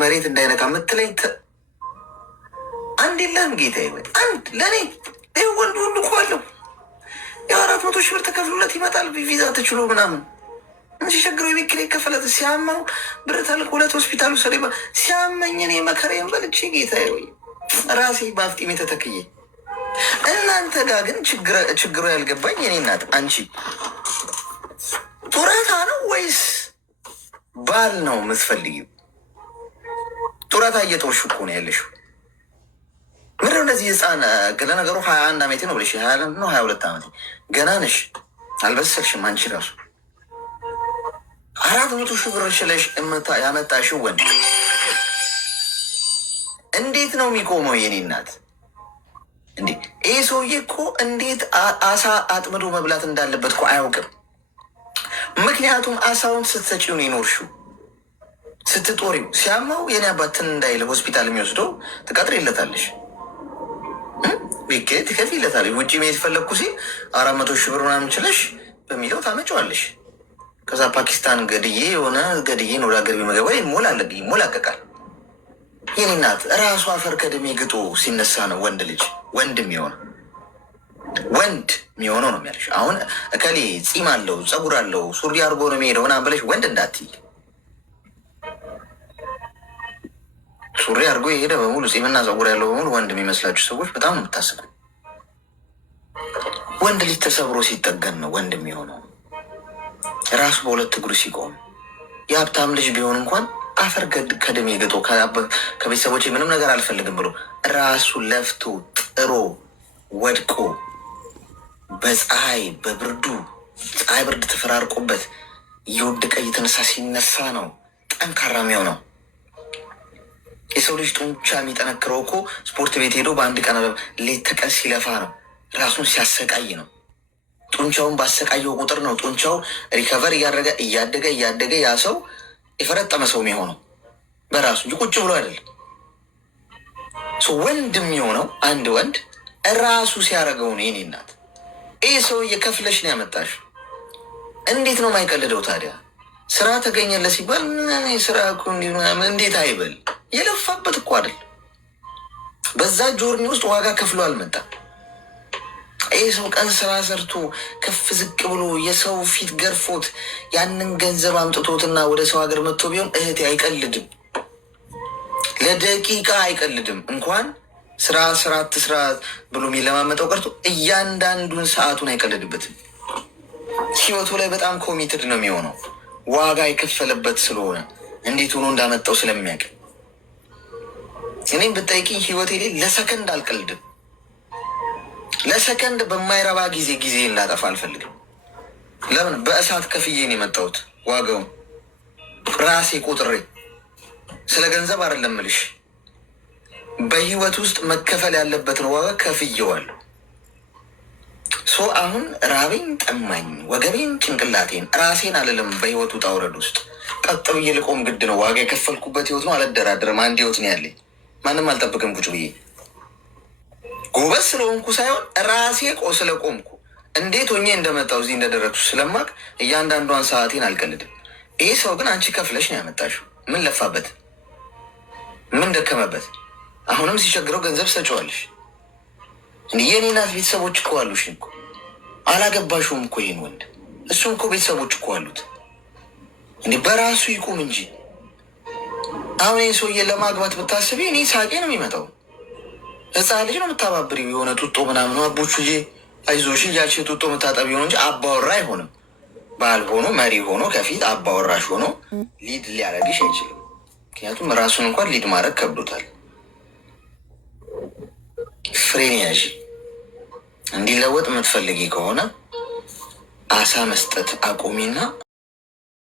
መሬት እንዳይነካ ምትለኝ አንድ የለም ጌታዬ፣ ወይ አንድ ለእኔ ይህ ወንድ ሁሉ እኮ አለው። የ400 ሺህ ብር ተከፍሎለት ይመጣል ቪዛ ተችሎ ምናምን እንጂ ቸግሮ የቤት ኪራይ ከፈለት ሲያማው ብር ተልኮለት ሆስፒታሉ ሰ ሲያመኝ እኔ መከራዬን በልቼ ጌታዬ ወይ ራሴ በአፍጢሜ ተተክዬ። እናንተ ጋር ግን ችግሩ ያልገባኝ የኔ እናት፣ አንቺ ጡረታ ነው ወይስ ባል ነው የምትፈልጊው? ጡረታ እየጦርሽ እኮ ነው ያለሽው። ምንድነው እንደዚህ ህፃን? ለነገሩ 21 ዓመቴ ነው ብለሽ 21 ነው 22 ዓመቴ ገና ነሽ፣ አልበሰልሽም። አንቺ ራሱ 400 ሺህ ብር ችለሽ ያመጣሽው ወንድ እንዴት ነው የሚቆመው? የኔ እናት እንዴ! ይህ ሰውዬ እኮ እንዴት አሳ አጥምዶ መብላት እንዳለበት እኮ አያውቅም። ምክንያቱም አሳውን ስትሰጪው ነው የኖርሽው። ስትጦሪው ሲያማው የኔ አባትን እንዳይለ ሆስፒታል የሚወስደው ትቀጥሪለታለሽ፣ ቤት ትከፍይለታለሽ። ውጭ መሄድ ፈለግኩ ሲል 400 ሺህ ብር ምናምን ችለሽ በሚለው ታመጪዋለሽ። ከዛ ፓኪስታን ገድዬ ወደ ሀገር ቢመገባ ይሞላቀቃል። የኔ እናት ራሱ አፈር ከድሜ ግጦ ሲነሳ ነው ወንድ ልጅ ወንድ የሚሆነው ነው የሚያለሽ። አሁን እከሌ ፂም አለው ፀጉር አለው ሱሪ አድርጎ ነው የሚሄደው ምናምን ብለሽ ወንድ እንዳትይ። ሱሪ አድርጎ የሄደ በሙሉ ፂምና ፀጉር ያለው በሙሉ ወንድ የሚመስላችሁ ሰዎች በጣም ነው የምታስቡ። ወንድ ልጅ ተሰብሮ ሲጠገን ነው ወንድ የሚሆነው። ራሱ በሁለት እግሩ ሲቆም የሀብታም ልጅ ቢሆን እንኳን አፈር ከድሜ ግጦ ከቤተሰቦች ምንም ነገር አልፈልግም ብሎ ራሱ ለፍቶ ጥሮ ወድቆ በፀሐይ በብርዱ ፀሐይ ብርድ ተፈራርቆበት እየወደቀ እየተነሳ ሲነሳ ነው ጠንካራ የሚሆነው። የሰው ልጅ ጡንቻ የሚጠነክረው እኮ ስፖርት ቤት ሄዶ በአንድ ቀን ሌት ተቀን ሲለፋ ነው፣ ራሱን ሲያሰቃይ ነው። ጡንቻውን ባሰቃየው ቁጥር ነው ጡንቻው ሪከቨር እያደገ ያ ሰው የፈረጠመ ሰው የሚሆነው በራሱ እንጂ ቁጭ ብሎ አይደለም። ወንድ የሚሆነው አንድ ወንድ ራሱ ሲያደርገው ነው። የኔ እናት ይህ ሰው እየከፍለሽ ነው ያመጣሽው። እንዴት ነው የማይቀልደው ታዲያ? ስራ ተገኘለት ሲባል ስራ እኮ እንዴት አይበል? የለፋበት እኮ አይደል? በዛ ጆርኒ ውስጥ ዋጋ ከፍሎ አልመጣም። ይህ ሰው ቀን ስራ ሰርቶ ከፍ ዝቅ ብሎ የሰው ፊት ገርፎት ያንን ገንዘብ አምጥቶትና ወደ ሰው ሀገር መጥቶ ቢሆን እህቴ አይቀልድም፣ ለደቂቃ አይቀልድም። እንኳን ስራ ትስራ ብሎ የሚለማመጠው ቀርቶ እያንዳንዱን ሰዓቱን አይቀልድበትም። ህይወቱ ላይ በጣም ኮሚትድ ነው የሚሆነው፣ ዋጋ የከፈለበት ስለሆነ እንዴት ሆኖ እንዳመጣው ስለሚያውቅ። እኔም ብጠይቅኝ ህይወቴ ላይ ለሰከንድ አልቀልድም። ለሰከንድ በማይረባ ጊዜ እንዳጠፋ አልፈልግም። ለምን? በእሳት ከፍዬ ነው የመጣሁት። ዋጋውን ራሴ ቆጥሬ ስለ ገንዘብ አይደለም እልሽ፣ በህይወት ውስጥ መከፈል ያለበትን ዋጋ ከፍዬዋለሁ። አሁን ራቤኝ ጠማኝ ወገቤን ጭንቅላቴን ራሴን አልልም። በህይወቱ ውጣ ውረድ ውስጥ ቀጥ ብዬ ልቆም ግድ ነው። ዋጋ የከፈልኩበት ህይወት ነው፣ አልደራደርም። አንድ ህይወት ነው ያለኝ፣ ማንም አልጠብቅም። ቁጭ ብዬ ጎበዝ ስለሆንኩ ሳይሆን ራሴ ስለቆምኩ እንዴት ሆኜ እንደመጣው እዚህ እንደደረግኩ ስለማቅ እያንዳንዷን ሰዓቴን አልቀልድም። ይህ ሰው ግን አንቺ ከፍለሽ ነው ያመጣሽው። ምን ለፋበት? ምን ደከመበት? አሁንም ሲቸግረው ገንዘብ ሰጪዋለሽ። የኔ እናት ቤተሰቦች እኮ አሉሽ እኮ፣ አላገባሽውም እኮ ይህን ወንድ። እሱም እኮ ቤተሰቦች እኮ አሉት። በራሱ ይቁም እንጂ። አሁን ይህን ሰውዬ ለማግባት ብታስቢ እኔ ሳቄ ነው የሚመጣው። ህፃን ልጅ ነው የምታባብሪው፣ የሆነ ጡጦ ምናምን አቦቹ አይዞሽ እያልሽ ጡጦ የምታጠቢ ሆኖ እንጂ አባወራ አይሆንም። ባል ሆኖ መሪ ሆኖ ከፊት አባወራሽ ሆኖ ሊድ ሊያደርግሽ አይችልም። ምክንያቱም ራሱን እንኳን ሊድ ማድረግ ከብዶታል። ፍሬን ያዥ። እንዲለወጥ የምትፈልጊ ከሆነ አሳ መስጠት አቁሚና